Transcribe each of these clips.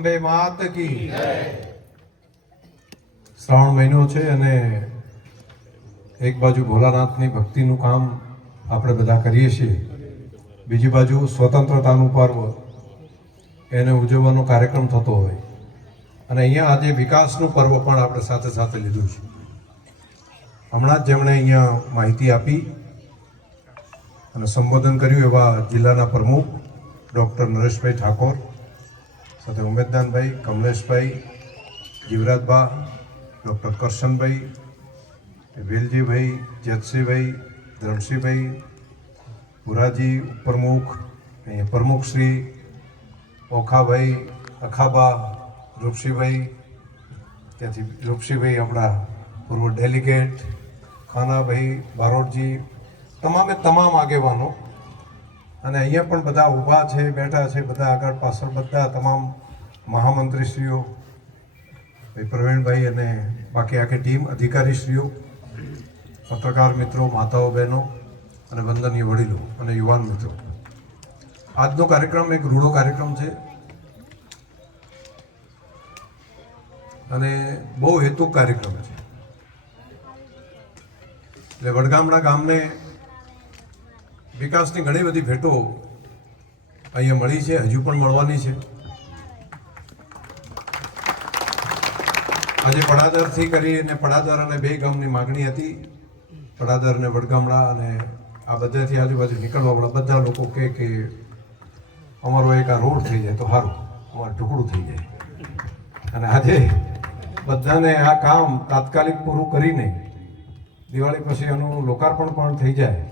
અંબે માત કી શ્રાવણ મહિનો છે અને એક બાજુ ભોલાનાથની ભક્તિનું કામ આપણે બધા કરીએ છીએ, બીજી બાજુ સ્વતંત્રતાનું પર્વ એને ઉજવવાનો કાર્યક્રમ થતો હોય અને અહીંયા આજે વિકાસનું પર્વ પણ આપણે સાથે સાથે લીધું છે. હમણાં જ જેમણે અહીંયા માહિતી આપી અને સંબોધન કર્યું એવા જિલ્લાના પ્રમુખ ડૉક્ટર નરેશભાઈ ઠાકોર, સાથે ઉમેદદાનભાઈ, કમલેશભાઈ, જીવરાજભા, ડૉક્ટર કરશનભાઈ, વેલજીભાઈ, જેતસિંહભાઈ, ધરમસિંહભાઈ, પુરાજી ઉપપ્રમુખ, અહીંયા પ્રમુખશ્રી ઓખાભાઈ, અખાબા, રૂપસીભાઈ, ત્યાંથી રૂપસીભાઈ આપણા પૂર્વ ડેલિગેટ, ખાનાભાઈ, બારોટજી, તમામે તમામ આગેવાનો અને અહીંયા પણ બધા ઊભા છે, બેઠા છે, બધા આગળ પાછળ બધા તમામ મહામંત્રીશ્રીઓ, પ્રવીણભાઈ અને બાકી આખી ટીમ, અધિકારીશ્રીઓ, પત્રકાર મિત્રો, માતાઓ, બહેનો અને વંદનીય વડીલો અને યુવાન મિત્રો. આજનો કાર્યક્રમ એક રૂડો કાર્યક્રમ છે અને બહુ હેતુક કાર્યક્રમ છે. એટલે વડગામડા ગામને વિકાસની ઘણી બધી ભેટો અહીંયા મળી છે, હજુ પણ મળવાની છે. આજે પડાદરથી કરીને પડાદર અને બે ગામની માગણી હતી. પડાદર અને વડગામડા અને આ બધાથી આજુબાજુ નીકળવાવાળા બધા લોકો કે અમારો એક આ રોડ થઈ જાય તો સારું, અમારું ટુકડું થઈ જાય. અને આજે બધાને આ કામ તાત્કાલિક પૂરું કરીને દિવાળી પછી એનું લોકાર્પણ પણ થઈ જાય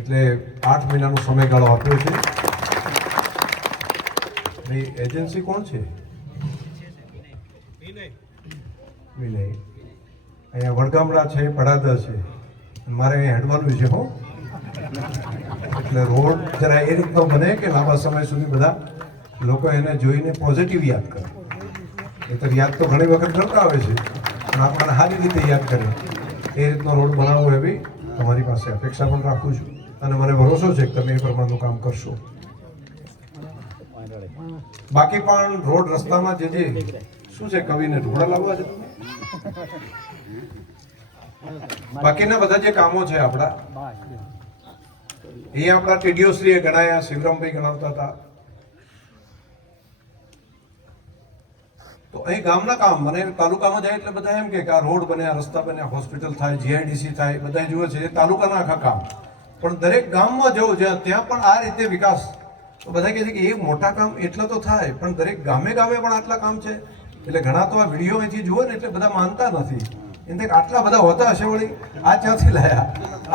એટલે 8 મહિનાનો સમયગાળો આપ્યો છે. એજન્સી કોણ છે? વિનય. અહીંયા વડગામડા છે, પડાદર છે, મારે અહીંયા હેડવાનું છે. હો એટલે રોડ જરા એ રીતનો બને કે લાંબા સમય સુધી બધા લોકો એને જોઈને પોઝિટિવ યાદ કરે. એ તો યાદ તો ઘણી વખત કરતા આવે છે પણ આપણને સારી રીતે યાદ કરે એ રીતનો રોડ બનાવવો એવી તમારી પાસે અપેક્ષા પણ રાખું છું અને મને ભરોસો છે કે તમે એ પ્રમાણનું કામ કરશો. બાકી પણ રોડ રસ્તામાં જે શું છે, કવિને ઢોળા લાવવા છે, બાકીના બધા જે કામો છે આપણા એ આપણા ટીડીઓ શ્રીએ ગણાયા, શિવરામભાઈ ગણાવતા હતા. તો અહીં ગામના કામ મને તાલુકામાં જાય એટલે બધા એમ કે આ રોડ બન્યા, રસ્તા બન્યા, હોસ્પિટલ થાય, જીઆઈડીસી થાય, બધા જુએ છે તાલુકાના આખા કામ. પણ દરેક ગામમાં જવું છે ત્યાં પણ આ રીતે વિકાસ. તો બધા કહે છે કે એ મોટા કામ એટલા તો થાય પણ દરેક ગામે ગામે પણ આટલા કામ છે. એટલે ઘણા તો આ વિડીયો અહીંથી જુઓ ને એટલે બધા માનતા નથી. એને આટલા બધા હોતા હશે, વળી આ ક્યાંથી લાયા?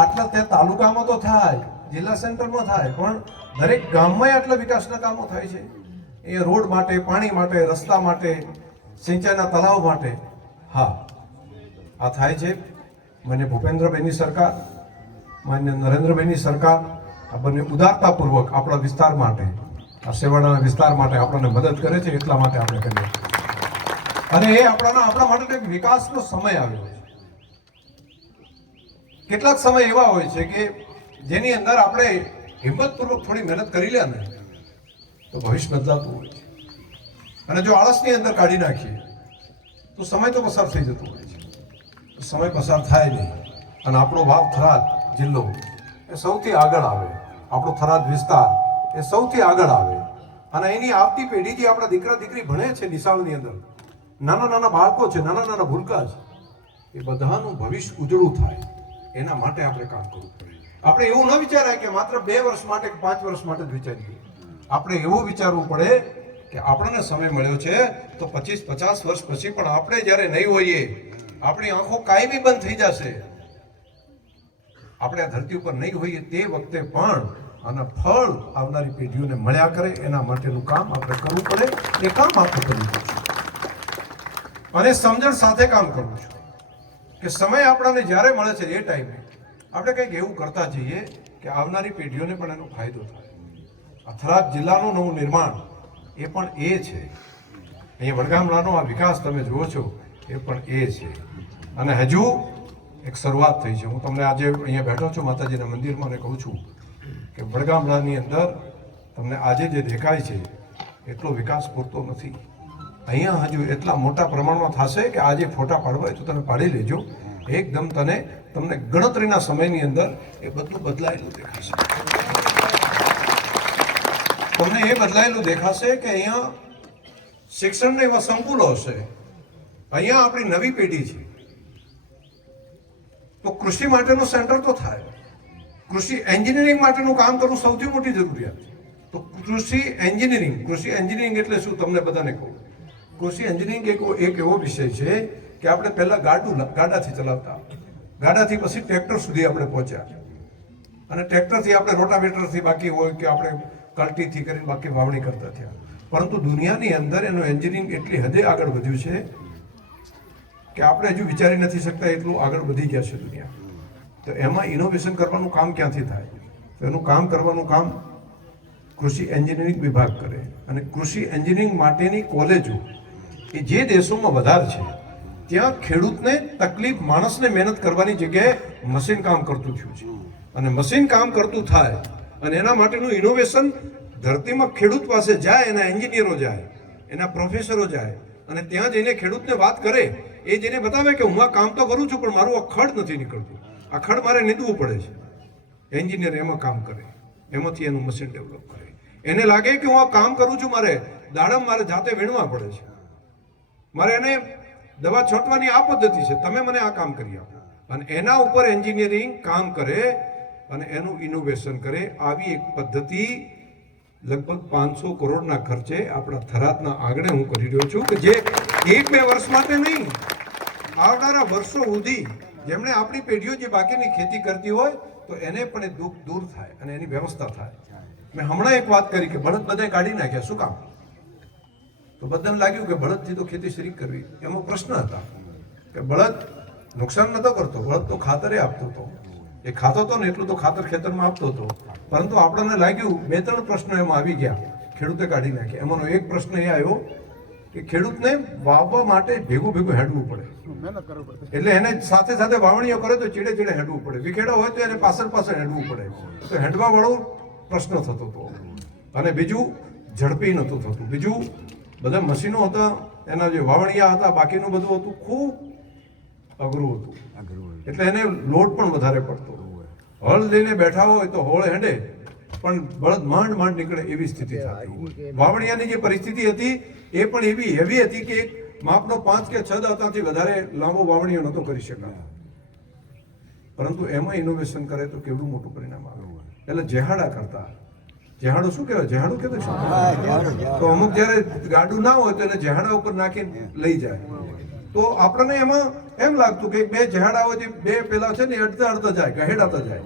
આટલા ત્યાં તાલુકામાં તો થાય, જિલ્લા સેન્ટરમાં થાય, પણ દરેક ગામમાં આટલા વિકાસના કામો થાય છે. એ રોડ માટે, પાણી માટે, રસ્તા માટે, સિંચાઈના તળાવ માટે. હા, આ થાય છે. માન્ય ભૂપેન્દ્રભાઈની સરકાર, માન્ય નરેન્દ્રભાઈની સરકાર આ બંને ઉદારતાપૂર્વક આપણા વિસ્તાર માટે, આ સેવાડાના વિસ્તાર માટે આપણને મદદ કરે છે. એટલા માટે આપણે કરીએ અને એ આપણા માટે એક વિકાસનો સમય આવ્યો છે. કેટલાક સમય એવા હોય છે કે જેની અંદર આપણે હિંમતપૂર્વક થોડી મહેનત કરી લે ને તો ભવિષ્ય બદલાતું હોય છે. અને જો આળસની અંદર કાઢી નાખીએ તો સમય તો પસાર થઈ જતો હોય છે. સમય પસાર થાય નહીં અને આપણો વાવ થરાદ જિલ્લો એ સૌથી આગળ આવે, આપણો થરાદ વિસ્તાર એ સૌથી આગળ આવે અને એની આવતી પેઢી જે આપણા દીકરા દીકરી ભણે છે નિશાળની અંદર, નાના નાના બાળકો છે, નાના નાના ભૂલકા છે, એ બધાનું ભવિષ્ય ઉજળું થાય એના માટે આપણે કામ કરવું પડે. આપણે એવું ન વિચારાય કે માત્ર 2 વર્ષ માટે કે 5 વર્ષ માટે જ વિચારીએ. આપણે એવું વિચારવું પડે કે આપણને સમય મળ્યો છે તો 25-50 વર્ષ પછી પણ આપણે જ્યારે નહીં હોઈએ, આપણી આંખો કાયમી બંધ થઈ જશે, આપણે આ ધરતી ઉપર નહીં હોઈએ તે વખતે પણ આના ફળ આવનારી પેઢીઓને મળ્યા કરે એના માટેનું કામ આપણે કરવું પડે. એ કામ આપણે કરવું પડશે અને સમજણ સાથે કામ કરવું છે કે સમય આપણને જ્યારે મળે છે એ ટાઈમે આપણે કંઈક એવું કરતા જઈએ કે આવનારી પેઢીઓને પણ એનો ફાયદો થાય. આ થરાદ જિલ્લાનું નવું નિર્માણ એ પણ એ છે. અહીંયા વડગામડાનો આ વિકાસ તમે જુઓ છો એ પણ એ છે અને હજુ એક શરૂઆત થઈ છે. હું તમને આજે અહીંયા બેઠો છું માતાજીના મંદિરમાં અને કહું છું કે વડગામડાની અંદર તમને આજે જે દેખાય છે એટલો વિકાસ પૂરતો નથી. અહીંયા હજુ એટલા મોટા પ્રમાણમાં થશે કે આજે ફોટા પાડવા હોય તો તમે પાડી લેજો. એકદમ તમને ગણતરીના સમયની અંદર એ બધું બદલાયેલું દેખાશે. તમને એ બદલાયેલું દેખાશે કે અહીંયા શિક્ષણના એવા સંકુલો હશે. અહીંયા આપણી નવી પેઢી છે તો કૃષિ માટેનું સેન્ટર તો થાય. કૃષિ એન્જિનિયરિંગ માટેનું કામ કરવું સૌથી મોટી જરૂરિયાત છે. તો કૃષિ એન્જિનિયરિંગ એટલે શું તમને બધાને કહું. કૃષિ એન્જિનિયરિંગ એક એવો વિષય છે કે આપણે પહેલા ગાડાથી ચલાવતા, ગાડાથી પછી ટ્રેક્ટર સુધી આપણે પહોંચ્યા, અને ટ્રેક્ટરથી આપણે રોટાવેટરથી બાકી હોય કે આપણે કલ્ટીથી કરીને બાકી વાવણી કરતા થયા. પરંતુ દુનિયાની અંદર એનું એન્જિનિયરિંગ એટલી હદે આગળ વધ્યું છે કે આપણે હજુ વિચારી નથી શકતા એટલું આગળ વધી ગયા છે દુનિયા. તો એમાં ઇનોવેશન કરવાનું કામ ક્યાંથી થાય? તો એનું કામ કરવાનું કામ કૃષિ એન્જિનિયરિંગ વિભાગ કરે. અને કૃષિ એન્જિનિયરિંગ માટેની કોલેજો એ જે દેશોમાં વધારે છે ત્યાં ખેડૂતને તકલીફ, માણસને મહેનત કરવાની જગ્યાએ મશીન કામ કરતું થયું છે. અને મશીન કામ કરતું થાય અને એના માટેનું ઇનોવેશન ધરતીમાં ખેડૂત પાસે જાય, એના એન્જિનિયરો જાય, એના પ્રોફેસરો જાય અને ત્યાં જઈને ખેડૂતને વાત કરે. એ જેને બતાવે કે હું આ કામ તો કરું છું પણ મારું આ ખડ નથી નીકળતું, આ ખડ મારે નીંદવું પડે છે. એન્જિનિયર એમાં કામ કરે, એમાંથી એનું મશીન ડેવલપ કરે. એને લાગે કે હું આ કામ કરું છું, દાડમ મારે જાતે વીણવા પડે છે, મારે એને દવા છોટવાની આ પદ્ધતિ છે, તમે મને આ કામ કરી આપો. અને એના ઉપર એન્જિનિયરિંગ કામ કરે અને એનું ઇનોવેશન કરે. આવી એક પદ્ધતિ લગભગ 500 કરોડના ખર્ચે આપણા થરાદના આંગણે હું કરી રહ્યો છું કે જે 1-2 વર્ષ માટે નહીં, આવનારા વર્ષો સુધી જેમણે આપણી પેઢીઓ જે બાકીની ખેતી કરતી હોય તો એને પણ એ દુઃખ દૂર થાય અને એની વ્યવસ્થા થાય. મેં હમણાં એક વાત કરી કે બળદ બધાએ કાઢી નાખ્યા, શું કામ? તો બધાને લાગ્યું કે બળદથી તો ખેતી શરૂ કરવી. એમાં પ્રશ્ન હતા કે બળદ નુકસાન નતો કરતો, બળદ તો ખાતરે આપતો હતો, એ ખાતો હતો ને એટલું તો ખાતર ખેતરમાં આપતો હતો. પરંતુ આપણને લાગ્યું 2-3 પ્રશ્નો એમાં આવી ગયા, ખેડૂતે કાઢી નાખ્યા. એમાંનો એક પ્રશ્ન એ આવ્યો કે ખેડૂતને વાવવા માટે ભેગું હેડવું પડે, એટલે એને સાથે સાથે વાવણીઓ કરે તો ચીડે હેડવું પડે, વિખેડા હોય તો એને પાછળ હેડવું પડે. તો હેડવા વાળો પ્રશ્ન થતો હતો. અને બીજું ઝડપી નહોતું થતું. બીજું બધા મશીનો હતા, એના જે વાવણીયા હતા, બાકીનું બધું હતું, ખૂબ અઘરું હતું. એટલે એને લોડ પણ વધારે પડતો. હળ લઈને બેઠા હોય તો હોળ હેડે પણ બળદ માંડ નીકળે એવી સ્થિતિ થતી. વાવણીયાની જે પરિસ્થિતિ હતી એ પણ એવી હેવી હતી કે એક માપનો 5 કે 6 દાંતાથી વધારે લાંબો વાવણીઓ નહોતો કરી શકાતો. પરંતુ એમાં ઇનોવેશન કરે તો કેવડું મોટું પરિણામ આવે. એટલે જેહાડા કરતા, જેહાડો શું કહેવાય? જેહાડું કહેવાય શું? તો અમુક જ્યારે ગાડું ના હોય તો એને જેહાડા ઉપર નાખીને લઈ જાય. તો આપણને એમાં એમ લાગતું કે 2 જેહાડા હોય, 2 પેલા છે ને અડતા જાય, ગહેડાતા જાય.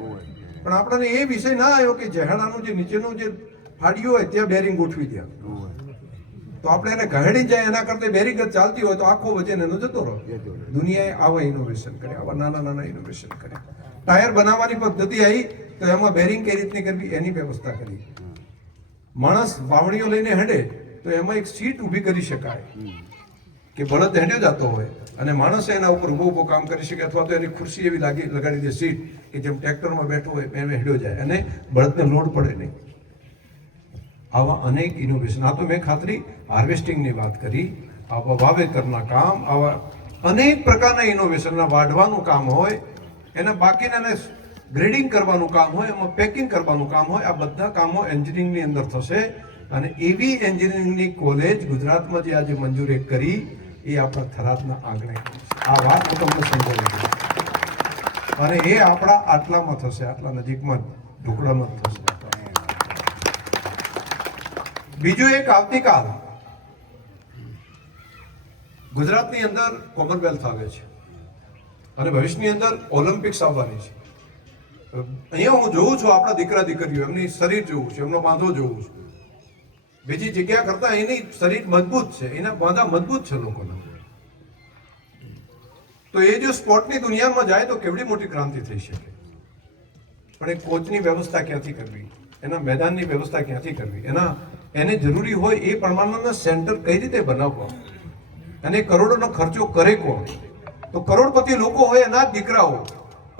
પણ આપણને એ વિષય ના આવ્યો કે જેહાડાનું જે નીચેનું જે ફાડ્યું હોય ત્યાં બેરિંગ ગોઠવી દે. તો આપણે એને ગહેડી જાય એના કરતા બેરિંગ જ ચાલતી હોય તો આખો વજન એનો જતો રહે. દુનિયાએ આવા ઇનોવેશન કર્યા, આવા નાના ઇનોવેશન કર્યા. ટાયર બનાવવાની પદ્ધતિ આવી તો એમાં બેરિંગ કઈ રીતની કરવી એની વ્યવસ્થા કરી. માણસ વાવણીઓ લઈને હેડે તો એમાં એક સીટ ઊભી કરી શકાય કે બળદ હેડ્યો જતો હોય અને માણસે એના ઉપર ઊભો કામ કરી શકે, અથવા તો એની ખુરશી એવી લગાડી દે સીટ કે જેમ ટ્રેક્ટરમાં બેઠો હોય એમ હેડ્યો જાય અને બળદને લોડ પડે નહીં. આવા અનેક ઇનોવેશન. આ તો મેં ખાતરી હાર્વેસ્ટિંગની વાત કરી. આવા વાવેતરના કામ, આવા અનેક પ્રકારના ઇનોવેશનના વાઢવાનું કામ હોય, એના બાકીના ગ્રેડિંગ કરવાનું કામ હોય, એમાં પેકિંગ કરવાનું કામ હોય. આ બધા કામો એન્જિનિયરિંગની અંદર થશે. અને એવી એન્જિનિયરિંગની કોલેજ ગુજરાતમાં જે આજે મંજૂરી કરી એ આપણા થરાદના આંગણે. આ વાત હું તમને સમજાવી. અને એ આપણા આટલામાં થશે, આટલા નજીકમાં ઢોકળામાં થશે. બીજું એક, આવતીકાલ ગુજરાતની અંદર કોમનવેલ્થ આવે છે અને ભવિષ્યની અંદર ઓલિમ્પિક્સ આવવાની છે. અહીંયા હું જોઉં છું આપણા દીકરા દીકરીઓ, એમની શરીર જોઉં છું, એમનો બાંધો જોઉં છું. બીજી જગ્યા કરતા એની શરીર મજબૂત છે, એના બાંધા મજબૂત છે લોકોના. તો એ જો સ્પોર્ટની દુનિયામાં જાય તો કેવડી મોટી ક્રાંતિ થઈ શકે. પણ એ કોચની વ્યવસ્થા ક્યાંથી કરવી, એના મેદાનની વ્યવસ્થા ક્યાંથી કરવી, એને જરૂરી હોય એ પ્રમાણના સેન્ટર કઈ રીતે બનાવવા, અને કરોડોનો ખર્ચો કરે કોણ? તો કરોડપતિ લોકો હોય એના જ દીકરાઓ,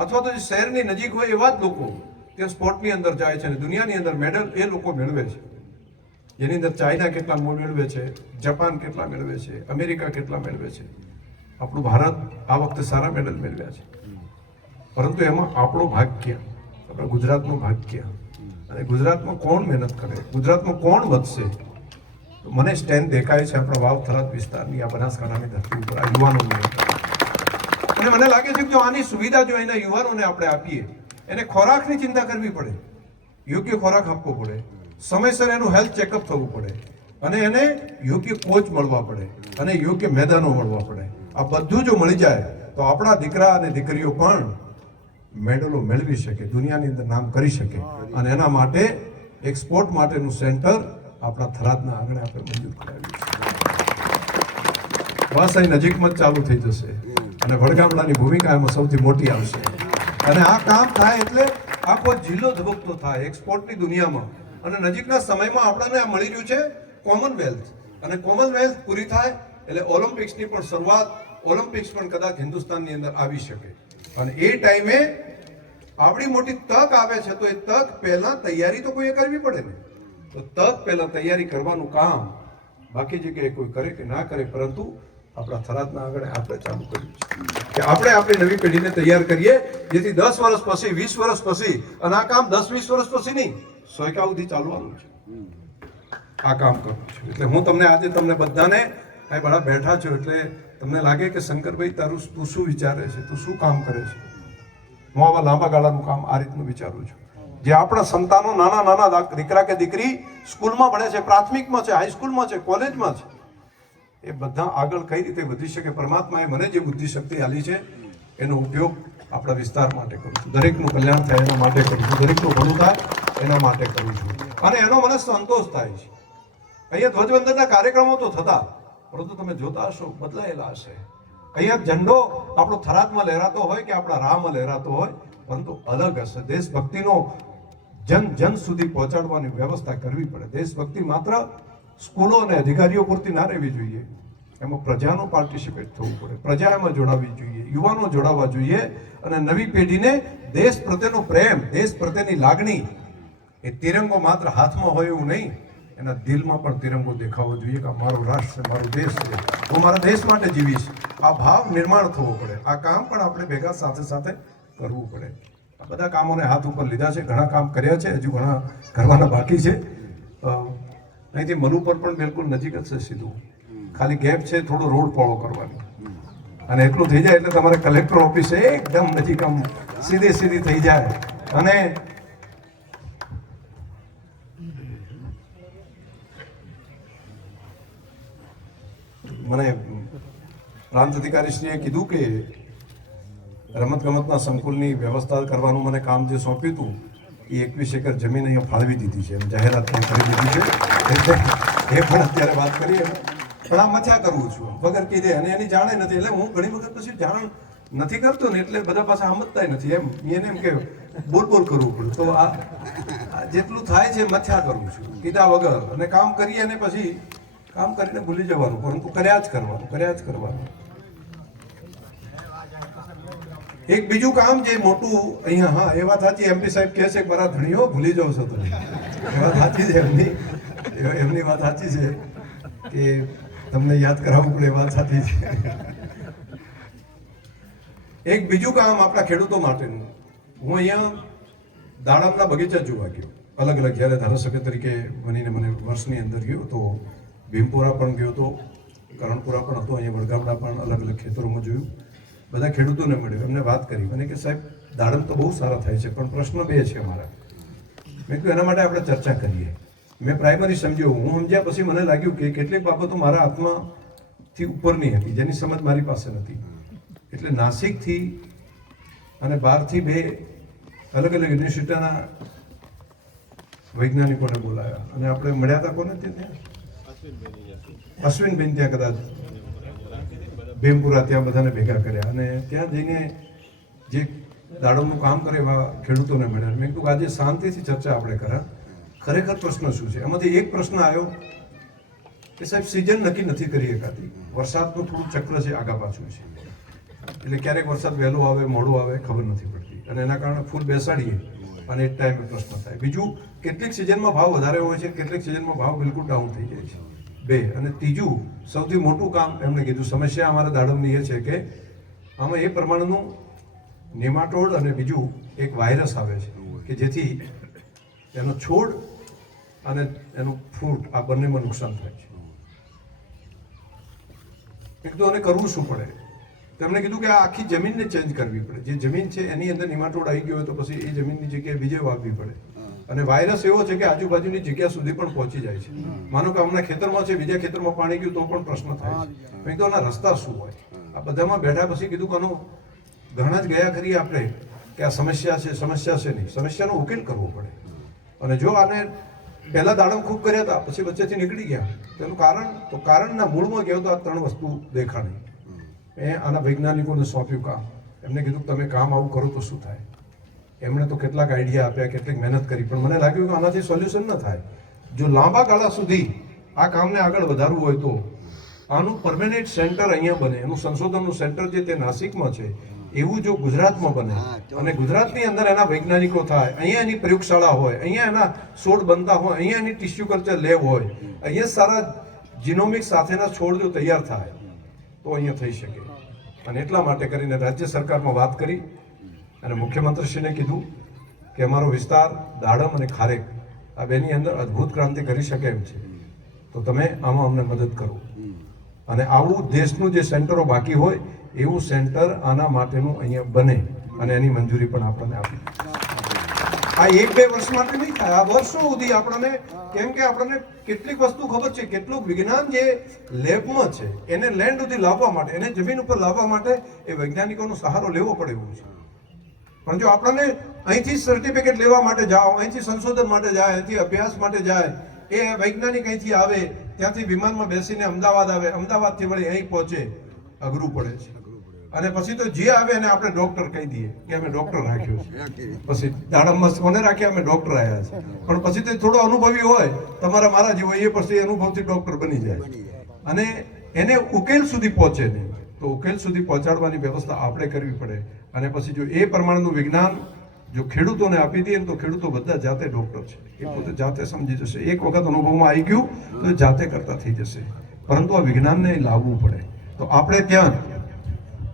અથવા તો જે શહેરની નજીક હોય એવા જ લોકો ત્યાં સ્પોર્ટની અંદર જાય છે અને દુનિયાની અંદર મેડલ એ લોકો મેળવે છે. જેની અંદર ચાઇના કેટલા મેળવે છે, જાપાન કેટલા મેળવે છે, અમેરિકા કેટલા મેળવે છે. આપણું ભારત આ વખતે સારા મેડલ મેળવ્યા છે, પરંતુ એમાં આપણો ભાગ્ય, આપણા ગુજરાતનું ભાગ્ય, અને ગુજરાતમાં કોણ મહેનત કરે, ગુજરાતમાં કોણ વધશે. મને સ્ટેન્ડ દેખાય છે આપણા વાવ થરાદ વિસ્તારની, આ બનાસકાંઠાની ધરતી ઉપર આ યુવાનોની. અને મને લાગે છે કે જો આની સુવિધા જો એના યુવાનોને આપણે આપીએ, એને ખોરાકની ચિંતા કરવી પડે, યોગ્ય ખોરાક આપવો પડે, સમયસર એનું હેલ્થ ચેકઅપ થવું પડે, અને એને યોગ્ય કોચ મળવા પડે, અને યોગ્ય મેદાનો મળવા પડે. આ બધું જો મળી જાય તો આપણા દીકરા અને દીકરીઓ પણ મેડલો મેળવી શકે, દુનિયાની અંદર નામ કરી શકે. અને એના માટે એક સ્પોર્ટ માટેનું સેન્ટર આપણા થરાદના આંગણે આપણે મંજૂર કરાવ્યું છે. બસ અહીં નજીકમાં જ ચાલુ થઈ જશે, અને વડગામડાની ભૂમિકા એમાં સૌથી મોટી આવશે. અને આ કામ થાય એટલે આખો જિલ્લો ધબકતો થાય એક્સપોર્ટની દુનિયામાં. અને નજીકના સમયમાં આપણને આ મળી રહ્યું છે કોમનવેલ્થ, અને કોમનવેલ્થ પૂરી થાય એટલે ઓલિમ્પિક્સની પણ શરૂઆત, ઓલિમ્પિક્સ પણ કદાચ હિન્દુસ્તાનની અંદર આવી શકે. અને એ ટાઈમે આવડી મોટી તક આવે છે, તો એ તક પહેલા તૈયારી તો કોઈએ કરવી પડે ને. તો તક પહેલા તૈયારી કરવાનું કામ બાકી જગ્યાએ કોઈ કરે કે ના કરે, પરંતુ આપણા થરાદના આગળ આપણે ચાલુ કર્યું છે કે આપણે આપણી નવી પેઢીને તૈયાર કરીએ, જેથી 10 વર્ષ પછી, 20 વર્ષ પછી, અને આ કામ 10-20 વર્ષ પછી નહીં, 100 સુધી ચાલવાનું છે. આ કામ કરવું છે. એટલે હું તમને આજે તમને બધાને અહીં બડા બેઠા છો એટલે તમને લાગે કે શંકરભાઈ તું શું વિચારે છે, તું શું કામ કરે છે. હું આવા લાંબા ગાળાનું કામ આ રીતનું વિચારું છું. જે આપણા સંતાનો નાના નાના દીકરા કે દીકરી સ્કૂલમાં ભણે છે, પ્રાથમિકમાં છે, હાઈસ્કૂલમાં છે, કોલેજમાં છે, એ બધા આગળ કઈ રીતે વધી શકે. પરમાત્માએ મને જે બુદ્ધિ શક્તિ આપી છે એનો ઉપયોગ આપણા વિસ્તાર માટે કરું છું, દરેકનું કલ્યાણ થાય એના માટે કરું છું, દરેકનું ભલું થાય એના માટે કરું છું. અને એનો મને સંતોષ થાય છે. અહીંયા ધ્વજવંદનના કાર્યક્રમો તો થતા, પરંતુ તમે જોતા હશો બદલાયેલા હશે. અહીંયા ઝંડો આપણો થરાદમાં લહેરાતો હોય કે આપણા રાહમાં લહેરાતો હોય, પરંતુ અલગ હશે. દેશભક્તિનો જન જન સુધી પહોંચાડવાની વ્યવસ્થા કરવી પડે. દેશભક્તિ માત્ર સ્કૂલો અને અધિકારીઓ પૂરતી ના રહેવી જોઈએ, એમાં પ્રજાનું પાર્ટિસિપેટ થવું પડે, પ્રજા એમાં જોડાવી જોઈએ, યુવાનો જોડાવા જોઈએ. અને નવી પેઢીને દેશ પ્રત્યેનો પ્રેમ, દેશ પ્રત્યેની લાગણી, એ તિરંગો માત્ર હાથમાં હોય એવું નહીં, એના દિલમાં પણ તિરંગો દેખાવો જોઈએ કે મારો રાષ્ટ્ર, મારો દેશ છે, હું મારા દેશ માટે જીવીશ. આ ભાવ નિર્માણ થવો પડે. આ કામ પણ આપણે ભેગા સાથે સાથે કરવું પડે. આ બધા કામોને હાથ ઉપર લીધા છે, ઘણા કામ કર્યા છે, હજુ ઘણા કરવાના બાકી છે. અહીંથી મનુ પર પણ બિલકુલ નજીક જ છે સીધું, ખાલી ગેપ છે થોડો રોડ પહોળો કરવાનો, અને એટલું થઈ જાય એટલે તમારે કલેક્ટર ઓફિસ એકદમ નજીક, આમ સીધી થઈ જાય. અને મને પ્રાંત અધિકારીશ્રીએ કીધું કે રમતગમતના સંકુલની વ્યવસ્થા કરવાનું મને કામ જે સોંપ્યું હતું એ 21 એકર જમીન અહીંયા ફાળવી દીધી છે, જાહેરાત પણ કરી દીધી છે. એટલે એ પણ અત્યારે વાત કરીએ, પણ આ મથ્યા કરું છું વગર કીધે, અને એની જાણે નથી. એટલે હું ઘણી વખત પછી જાણ નથી કરતો ને એટલે બધા પાસે સમજતા નથી, એને એમ કે બોલ કરવું પડે. તો આ જેટલું થાય છે મથ્યા કરું છું કીધા વગર, અને કામ કરીએ અને પછી કામ કરીને ભૂલી જવાનું, પરંતુ કર્યા જ કરવાનું. એક બીજું કામ જે મોટું અહીંયા, હા એ વાત સાચી, એમપી સાહેબ કહે છે મારા ધણીઓ ભૂલી જાવ છો તમે, એ વાત સાચી છે એમની વાત સાચી છે કે તમને યાદ કરાવવું પડે, એ વાત સાચી છે. એક બીજું કામ આપણા ખેડૂતો માટેનું, હું અહીંયા દાડમના બગીચા જોવા ગયો, અલગ અલગ, જ્યારે ધારાસભ્ય તરીકે બનીને મને વર્ષની અંદર ગયો તો ભીમપુરા પણ ગયો હતો, કરણપુરા પણ હતો, અહીંયા વડગામડા પણ અલગ અલગ ખેતરોમાં જોયું. બધા ખેડૂતોને મળ્યો, એમને વાત કરી, મને કે સાહેબ દાડમ તો બહુ સારા થાય છે, પણ પ્રશ્ન બે છે અમારા. મેં કહ્યું એના માટે આપણે ચર્ચા કરીએ. મેં પ્રાઇમરી સમજ્યો, હું સમજ્યા પછી મને લાગ્યું કે કેટલીક બાબતો મારા હાથમાંથી ઉપરની હતી, જેની સમજ મારી પાસે નથી. એટલે નાસિકથી અને બહારથી બે અલગ અલગ યુનિવર્સિટીના વૈજ્ઞાનિકોને બોલાવ્યા, અને આપણે મળ્યા હતા. કોને ત્યાં? અશ્વિનબેન ત્યાં, કદાચ ભીમપુરા, ત્યાં બધાને ભેગા કર્યા, અને ત્યાં જઈને જે દાડમનું કામ કરે એવા ખેડૂતોને મળ્યા. મેં કીધું આજે શાંતિથી ચર્ચા આપણે કર્યા, ખરેખર પ્રશ્ન શું છે. એમાંથી એક પ્રશ્ન આવ્યો કે સાહેબ સિઝન નક્કી નથી કરી શકાતી, વરસાદનું થોડું ચક્ર છે, આગા પાછું છે, એટલે ક્યારેક વરસાદ વહેલો આવે, મોડો આવે, ખબર નથી પડતી, અને એના કારણે ફૂલ બેસાડીએ અને એ ટાઈમે પ્રશ્ન થાય. બીજું, કેટલીક સિઝનમાં ભાવ વધારે હોય છે, કેટલીક સિઝનમાં ભાવ બિલકુલ ડાઉન થઈ જાય છે. બે. અને ત્રીજું સૌથી મોટું કામ એમણે કીધું, સમસ્યા અમારા દાડમની એ છે કે આમાં એ પ્રમાણેનું નેમાટોડ અને બીજું એક વાયરસ આવે છે કે જેથી એનો છોડ અને એનું ફ્રૂટ આ બંનેમાં નુકસાન થાય છે. એક તો આને કરવું શું પડે? તેમણે કીધું કે આ આખી જમીનને ચેન્જ કરવી પડે. જે જમીન છે એની અંદર નિમાટોડ આવી ગયો હોય તો પછી એ જમીનની જગ્યાએ બીજે વાવવી પડે. અને વાયરસ એવો છે કે આજુબાજુની જગ્યા સુધી પણ પહોંચી જાય છે. માનો કે હમણાં ખેતરમાં છે, બીજા ખેતરમાં પાણી ગયું તો પણ પ્રશ્ન થાય છે. મેં કીધું આના રસ્તા શું હોય? આ બધામાં બેઠા પછી કીધું કે આનો ઘણા જ ગયા ખરી આપણે કે આ સમસ્યા છે નહીં, સમસ્યાનો ઉકેલ કરવો પડે. અને જો આને પહેલા દાડમ ખૂબ કર્યા હતા પછી વચ્ચેથી નીકળી ગયા, તેનું કારણના મૂળમાં ગયો તો આ ત્રણ વસ્તુ દેખાણી. મેં આના વૈજ્ઞાનિકોને સોંપ્યું કામ. એમને કીધું તમે કામ આવું કરો તો શું થાય? એમણે તો કેટલાક આઈડિયા આપ્યા, કેટલીક મહેનત કરી, પણ મને લાગ્યું કે આનાથી સોલ્યુશન ન થાય. જો લાંબા ગાળા સુધી આ કામને આગળ વધારવું હોય તો આનું પરમેનન્ટ સેન્ટર અહીંયા બને, એનું સંશોધનનું સેન્ટર જે તે નાસિકમાં છે એવું જો ગુજરાતમાં બને અને ગુજરાતની અંદર એના વૈજ્ઞાનિકો થાય, અહીંયા એની પ્રયોગશાળા હોય, અહીંયા એના છોડ બનતા હોય, અહીંયા એની ટિશ્યુ કલ્ચર લેબ હોય, અહીંયા સારા જીનોમિક સાથેના છોડ જો તૈયાર થાય તો અહીંયા થઈ શકે. અને એટલા માટે કરીને રાજ્ય સરકારમાં વાત કરી અને મુખ્યમંત્રીશ્રીને કીધું કે અમારો વિસ્તાર દાડમ અને ખારેક આ બેની અંદર અદ્ભુત ક્રાંતિ કરી શકે એમ છે, તો તમે આમાં અમને મદદ કરો. અને આવું દેશનું જે સેન્ટરો બાકી હોય એવું સેન્ટર આના માટેનું અહીંયા બને અને એની મંજૂરી પણ આપણને આપી. આ 1-2 વર્ષ માટે નહીં થાય, આ વર્ષો સુધી આપણને, કેમ કે આપણને કેટલીક વસ્તુ ખબર છે, કેટલું વિજ્ઞાન જે લેબમાં છે એને લેન્ડ સુધી લાવવા માટે, એને જમીન ઉપર લાવવા માટે એ વૈજ્ઞાનિકોનો સહારો લેવો પડે એવું છે. પણ જો આપણને અહીંથી સર્ટિફિકેટ લેવા માટે જાઓ, અહીંથી સંશોધન માટે જાય, અહીંથી અભ્યાસ માટે જાય, એ વૈજ્ઞાનિક અહીંથી આવે, ત્યાંથી વિમાનમાં બેસીને અમદાવાદ આવે, અમદાવાદથી વળી અહીં પહોંચે, અઘરું પડે છે. અને પછી તો જે આવે એને આપણે ડોક્ટર કહી દઈએ કે અમે ડોક્ટર રાખ્યો છે. પછી દાડમમાં કોને રાખ્યા? અમે ડોક્ટર આવ્યા છે. પણ પછી તે થોડો અનુભવી હોય તમારા મારા જેવો, એ પછી અનુભવથી ડોક્ટર બની જાય અને એને ઉકેલ સુધી પહોંચે નહીં. તો ઉકેલ સુધી પહોંચાડવાની વ્યવસ્થા આપણે કરવી પડે. અને પછી જો એ પ્રમાણેનું વિજ્ઞાન જો ખેડૂતોને આપી દઈએ તો ખેડૂતો બધા જાતે ડોક્ટર છે, એ પોતે જાતે સમજી જશે. એક વખત અનુભવમાં આવી ગયું તો જાતે કરતા થઈ જશે. પરંતુ આ વિજ્ઞાનને લાવવું પડે. તો આપણે ત્યાં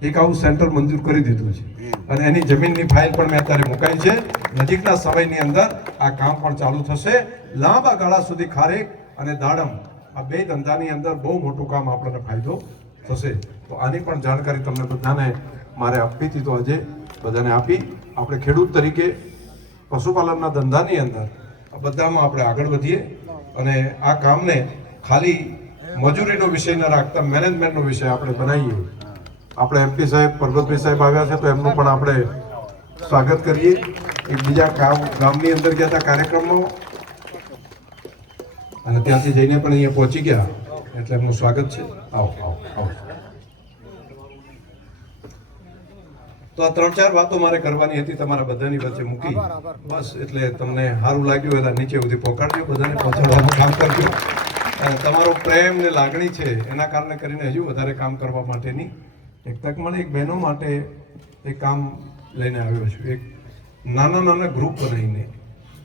એક આવું સેન્ટર મંજૂર કરી દીધું છે અને એની જમીનની ફાઇલ પણ મેં અત્યારે મુકાઈ છે. નજીકના સમયની અંદર આ કામ પણ ચાલુ થશે. લાંબા ગાળા સુધી ખારેક અને દાડમ આ બે ધંધાની અંદર બહુ મોટું કામ આપણને ફાયદો થશે. તો આની પણ જાણકારી તમને બધાને મારે આપવી હતી, તો આજે બધાને આપી. આપણે ખેડૂત તરીકે પશુપાલનના ધંધાની અંદર આ બધામાં આપણે આગળ વધીએ અને આ કામને ખાલી મજૂરીનો વિષય ન રાખતા મેનેજમેન્ટનો વિષય આપણે બનાવીએ. આપણે એમપી સાહેબ, પરબતભાઈ સાહેબ આવ્યા છે તો એમનું પણ આપણે સ્વાગત કરીએ. એક બીજા ગામની અંદર ગયા હતા કાર્યક્રમમાં અને ત્યાંથી જઈને પણ અહીંયા પહોંચી ગયા, એટલે એમનું સ્વાગત છે. આવો આવો આવો. તો આ 3-4 વાતો મારે કરવાની હતી, તમારા બધાની વચ્ચે મૂકી બસ. એટલે તમને સારું લાગ્યું એટલે નીચે સુધી પહોંચાડજો, બધાને પહોંચાડવાનું કામ કરજો. તમારો પ્રેમ ને લાગણી છે એના કારણે કરીને હજુ વધારે કામ કરવા માટેની એક તક મળે. એક બહેનો માટે એક કામ લઈને આવ્યો છું. એક નાના ગ્રુપ બનાવીને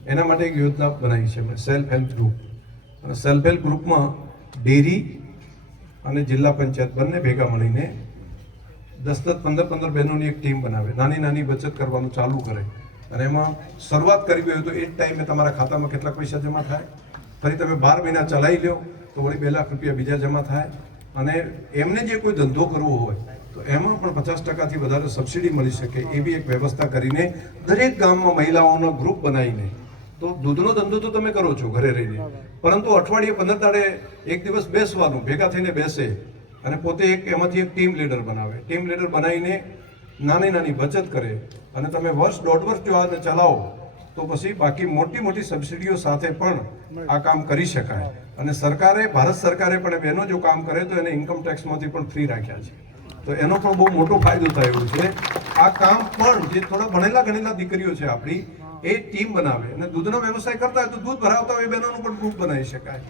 એના માટે એક યોજના બનાવી છે મેં, સેલ્ફ હેલ્પ ગ્રુપ. અને સેલ્ફ હેલ્પ ગ્રુપમાં ડેરી અને જિલ્લા પંચાયત બંને ભેગા મળીને 10-15 બહેનોની એક ટીમ બનાવે, નાની બચત કરવાનું ચાલુ કરે. અને એમાં શરૂઆત કરવી હોય તો એ જ ટાઈમે તમારા ખાતામાં કેટલા પૈસા જમા થાય, ફરી તમે 12 મહિના ચલાવી લો તો વળી 2 લાખ રૂપિયા બીજા જમા થાય. અને એમને જે કોઈ ધંધો કરવો હોય તો એમાં પણ 50%થી વધારે સબસિડી મળી શકે એવી એક વ્યવસ્થા કરીને દરેક ગામમાં મહિલાઓનો ગ્રુપ બનાવીને. તો દૂધનો ધંધો તો તમે કરો છો ઘરે રહીને, પરંતુ અઠવાડિયે 15 દાડે એક દિવસ બેસવાનું, ભેગા થઈને બેસે અને પોતે એમાંથી એક ટીમ લીડર બનાવે. ટીમ લીડર બનાવીને નાની બચત કરે અને તમે 1-1.5 વર્ષ જો આને ચલાવો તો પછી બાકી મોટી સબસિડીઓ સાથે પણ આ કામ કરી શકાય. અને સરકારે, ભારત સરકારે પણ બહેનો જો કામ કરે તો એને ઇન્કમ ટેક્સમાંથી પણ ફ્રી રાખ્યા છે. તો એનો પણ બહુ મોટો ફાયદો થાય એવું છે. આ કામ પણ જે થોડા ભણેલા ગણેલા દીકરીઓ છે આપણી, એ ટીમ બનાવે અને દૂધનો વ્યવસાય કરતા હોય તો દૂધ ભરાવતા હોય બહેનોનું પણ ગ્રુપ બનાવી શકાય.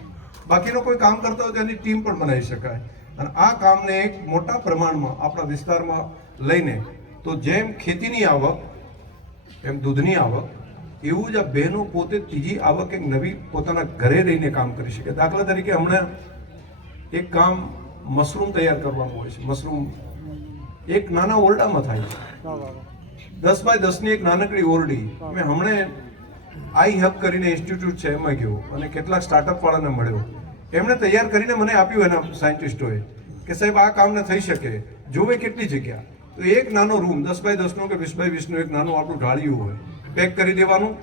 બાકીનો કોઈ કામ કરતા હોય તો એની ટીમ પણ બનાવી શકાય. અને આ કામને એક મોટા પ્રમાણમાં આપણા વિસ્તારમાં લઈને તો જેમ ખેતીની આવક એમ દૂધની આવક એવું જ આ બહેનો પોતે ત્રીજી આવક એક નવી પોતાના ઘરે રહીને કામ કરી શકે. દાખલા તરીકે હમણાં એક કામ મશરૂમ તૈયાર કરવાનું હોય છે. મશરૂમ એક નાના ઓરડામાં થાય છે. 10 બાય 10ની એક નાનકડી ઓરડી. મેં હમણાં આઈ હબ કરીને ઇન્સ્ટિટ્યૂટ છે એમાં ગયો અને કેટલાક સ્ટાર્ટઅપ વાળાને મળ્યો. એમણે તૈયાર કરીને મને આપ્યું એના સાયન્ટિસ્ટોએ કે સાહેબ આ કામને થઈ શકે, જોવે કેટલી જગ્યા. તો એક નાનો રૂમ 10 બાય 10નો કે 20 બાય 20નું એક નાનું આપણું ઢાળિયું હોય, પેક કરી દેવાનું,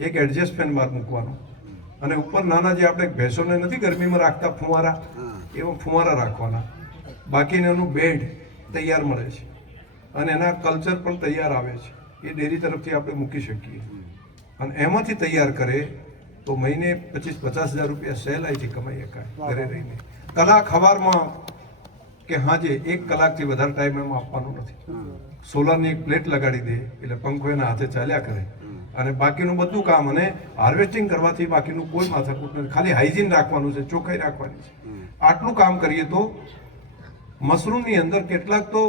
એક એડજસ્ટ ફેન બહાર મૂકવાનું અને ઉપર નાના જે આપણે ભેંસોને નથી ગરમીમાં રાખતા ફુવારા, એવા ફુવારા રાખવાના. બાકીને એનું બેડ તૈયાર મળે છે અને એના કલ્ચર પણ તૈયાર આવે છે. એ ડેરી તરફથી આપણે મૂકી શકીએ અને એમાંથી તૈયાર કરે તો મહિને 25-50 હજાર રૂપિયા સહેલાઈથી કમાઈ શકાય ઘરે રહીને. કલાક સવારમાં કે હાજે 1 કલાકથી વધારે ટાઈમ એમાં આપવાનો નથી. સોલારની એક પ્લેટ લગાડી દે એટલે પંખો એના હાથે ચાલ્યા કરે અને બાકીનું બધું કામ અને હાર્વેસ્ટિંગ કરવાથી બાકીનું કોઈ માથાકૂટ નથી. ખાલી હાઇજીન રાખવાનું છે, ચોખ્ખાઈ રાખવાની છે. આટલું કામ કરીએ તો મશરૂમની અંદર કેટલાક તો